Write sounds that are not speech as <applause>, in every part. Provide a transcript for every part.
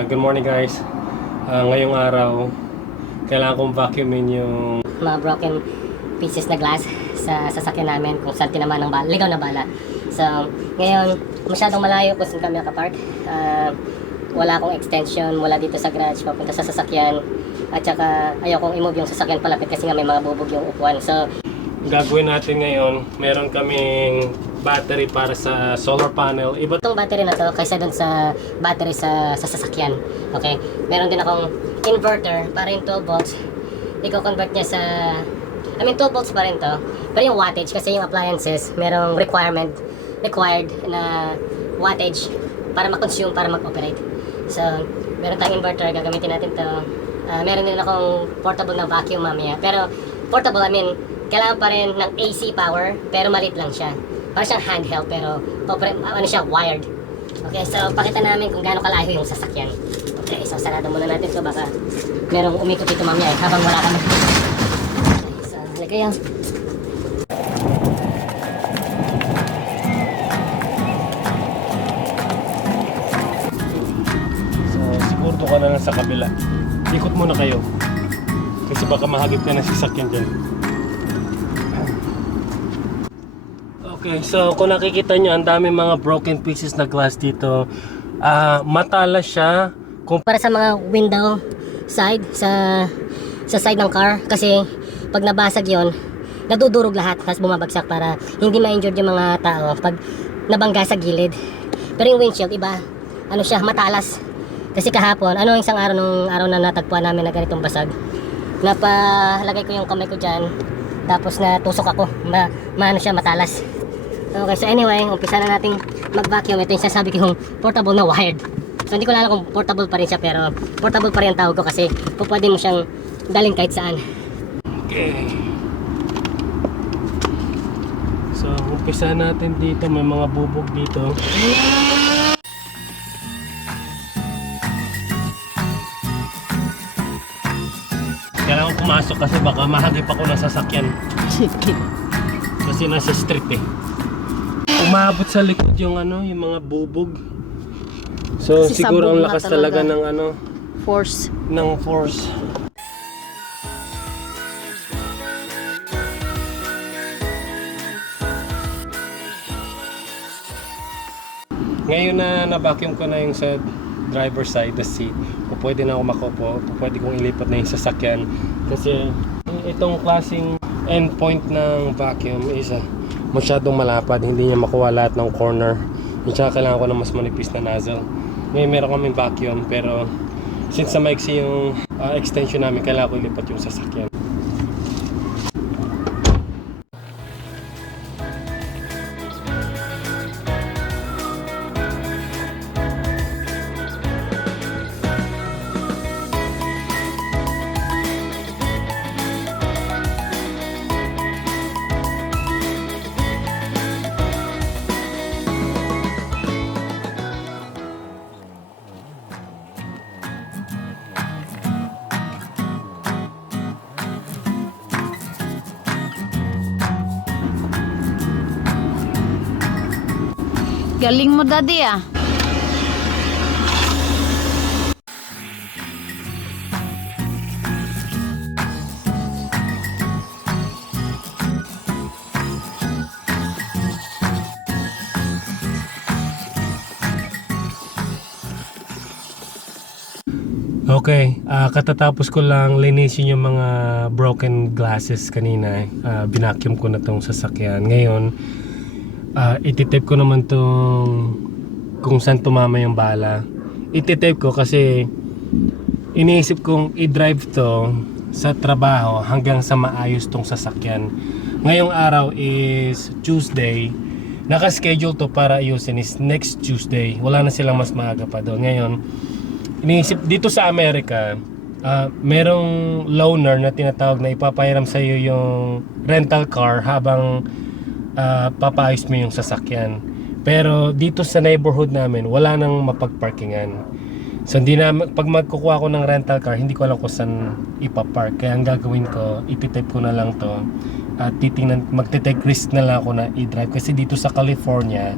Ah, good morning guys. Ah, ngayong araw, kailangan kong vacuumin yung mga broken pieces na glass sa sasakyan namin kung saan tinamaan ng bala, ligaw na bala. So, ngayon, masyadong malayo kung saan kami nakapark. Ah, wala akong extension mula dito sa garage papunta sa sasakyan. At saka, ayaw kong i-move yung sasakyan palapit kasi nga may mga bubog yung upuan. So, gagawin natin ngayon. Meron kaming battery para sa solar panel. Iba itong battery na to kaysa dun sa battery sa, sa sasakyan. Okay? Meron din akong inverter para yung 12 volts. Iko-convert niya sa... I mean, 12 volts pa rin to. Pero yung wattage, kasi yung appliances, merong requirement, required na wattage para ma-consume, para mag-operate. So, meron tayong inverter, gagamitin natin to. Ah, meron din akong portable na vacuum mamaya. Pero, portable, I mean, kailangan pa rin ng AC power, pero maliit lang siya. Para siyang handheld, pero operate, ano siya, wired. Okay, so pakita namin kung gaano kalayo yung sasakyan. Okay, so sarado muna natin to baka merong umikot dito mamaya eh, habang wala kami. Okay, so halika yan. So, siguro ka na lang sa kabila. Ikot muna kayo. Kasi baka mahagip ka ng sasakyan dyan. Okay, so kung nakikita nyo, ang dami mga broken pieces na glass dito. Ah, matala siya. Kung Para sa mga window side sa sa side ng car kasi pag nabasag yon nadudurog lahat tapos bumabagsak para hindi ma-injured yung mga tao pag nabangga sa gilid. Pero yung windshield iba, ano siya, matalas. Kasi kahapon, ano isang araw nung araw na natagpuan namin na ganitong basag. Napalagay ko yung kamay ko dyan, tapos natusok ako, ma, maano siya, matalas. Okay, so anyway, umpisa na nating mag-vacuum. Ito yung sasabi ko yung portable na wired. So hindi ko alam kung portable pa rin siya pero portable pa rin ang tawag ko kasi pwede mo siyang dalhin kahit saan. Okay. So, umpisa natin dito. May mga bubog dito. Kailangan pumasok kasi baka mahagip ako ng sasakyan. <laughs> Kasi nasa street eh. Umabot sa likod yung ano, yung mga bubog. So Kasi siguro ang lakas talaga talaga. ng ano, Force. ng force. Ngayon na na-vacuum ko na yung sa driver side, the seat, kung pwede na ako makopo, kung pwede kong ilipat na yung sasakyan. Kasi itong klaseng endpoint ng vacuum is ah, masyadong malapad, hindi niya makuha lahat ng corner. Yung tsaka kailangan ko ng mas manipis na nozzle. Ngayon meron kaming vacuum pero since sa maiksi yung ah, extension namin, kailangan ko ilipat yung sasakyan. Galing mo, daddy, ah. Okay, ah, katatapos ko lang linisin yung mga broken glasses kanina. Ah, binacuum ko na tong sasakyan. Ngayon, ah, ititape ko naman tong kung saan tumama yung bala. Ititape ko kasi iniisip kong i-drive to sa trabaho hanggang sa maayos tong sasakyan. Ngayong araw is Tuesday. Naka-schedule to para ayusin is next Tuesday. Wala na silang mas maaga pa doon. Ngayon, iniisip dito sa Amerika, ah, merong loaner na tinatawag na ipapahiram sa iyo yung rental car habang ah, papaayos mo yung sasakyan. Pero dito sa neighborhood namin, wala nang mapagparkingan. So hindi na pag magkukuha ko ng rental car, hindi ko alam kung saan ipapark. Kaya ang gagawin ko, ipitype ko na lang to at titingnan magte-take risk na lang ako na i-drive kasi dito sa California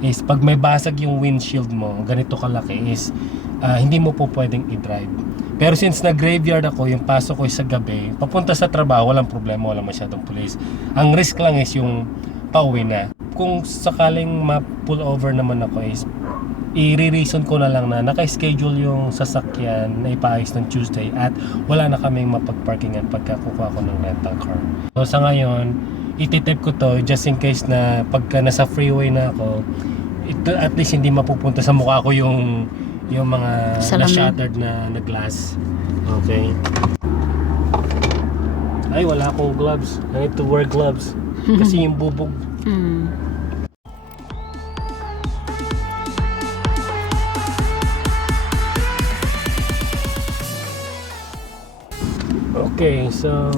is pag may basag yung windshield mo, ganito kalaki is ah, hindi mo po pwedeng i-drive. Pero since nag-graveyard ako, yung pasok ko sa gabi, papunta sa trabaho, walang problema, walang masyadong police. Ang risk lang is yung pauwi na. Kung sakaling ma-pull over naman ako is, i-reason ko na lang na naka-schedule yung sasakyan na ipaayos ng Tuesday at wala na kaming mapag-parkingan pagka kukuha ko ng rental car. So sa ngayon, ititip ko to just in case na pagka nasa freeway na ako, ito, at least hindi mapupunta sa mukha ko yung yung mga Salamin. na-shattered na, na glass. Okay. Ay, wala akong gloves. I need to wear gloves. Kasi yung bubog Hmm. Okay, so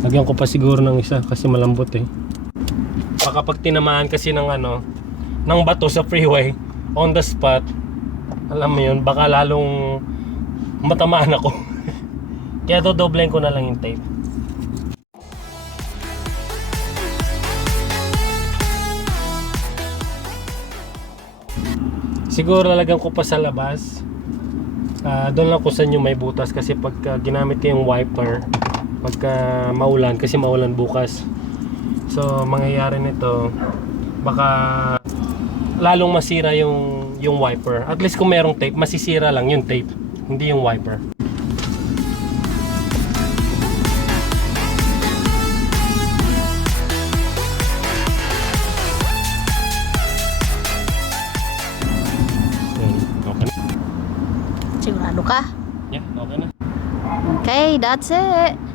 lagyan ko pa siguro ng isa kasi malambot eh. Baka pag tinamaan kasi ng ano, ng bato sa freeway on the spot, alam mo yun, baka lalong matamaan ako. <laughs> Kaya dodoblen ko na lang yung tape. Siguro lalagyan ko pa sa labas. Ah, doon lang kung saan yung may butas kasi pagka ginamit ko yung wiper pagka maulan kasi maulan bukas. So mangyayari nito baka lalong masira yung yung wiper. At least kung merong tape masisira lang yung tape hindi yung wiper Sigurado ka? yeah okay na Okay, that's it.